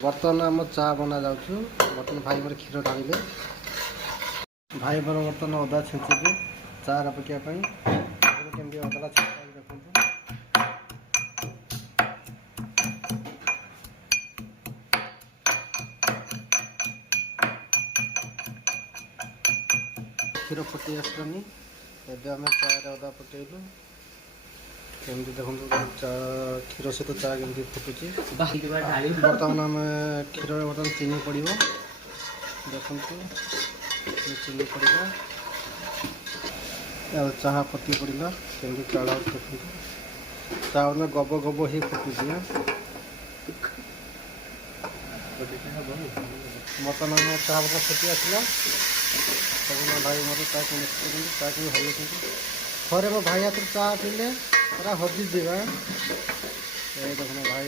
बर्तमान आम चा बना जाऊँ बर्तमान भाई मोर क्षीर ढाले भाई मोर बर्तमान अदा छेचुचे चा पकापी केमती अदा छेचा देखो क्षीर फुटी आसलानी एवं आम चारे अदा पकेलु केमती देखो चा क्षीर सहित चा केमती फुटुची बर्तमान आम क्षीर बर्तमान चीनी पड़ो देखु चीनी पड़ा चाह पत्ती पड़ा केमती चाउल देखो चाउल में गब गब ही फुटुची बर्तमान आम चाह बर्तन फुटी आसला सब भाई मोर चा चा भी हल थे मो भाई हाथ चा पीले पूरा हजिजा देखो भाई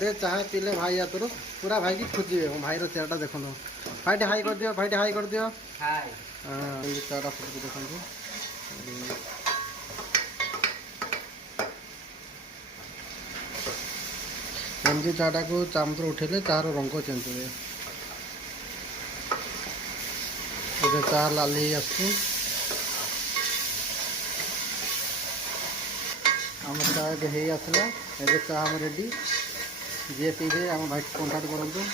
थे चाह पीले भाई हाथ पूरा भाई की खोजे मो भाई चेहरा देखो भाई हाई कर दियो भाई हाई कर दियो चाटा फुटू देखो एमती चाटा को चामच उठेले चार रंग चेंज हुए चाह लाल ही आम चाह हो आसला ए चाह रेडी जी पीबे आम भाई कंटाक्ट करूँ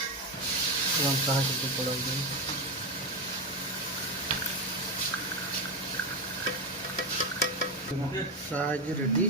चाह के पड़ा चाह रेडी।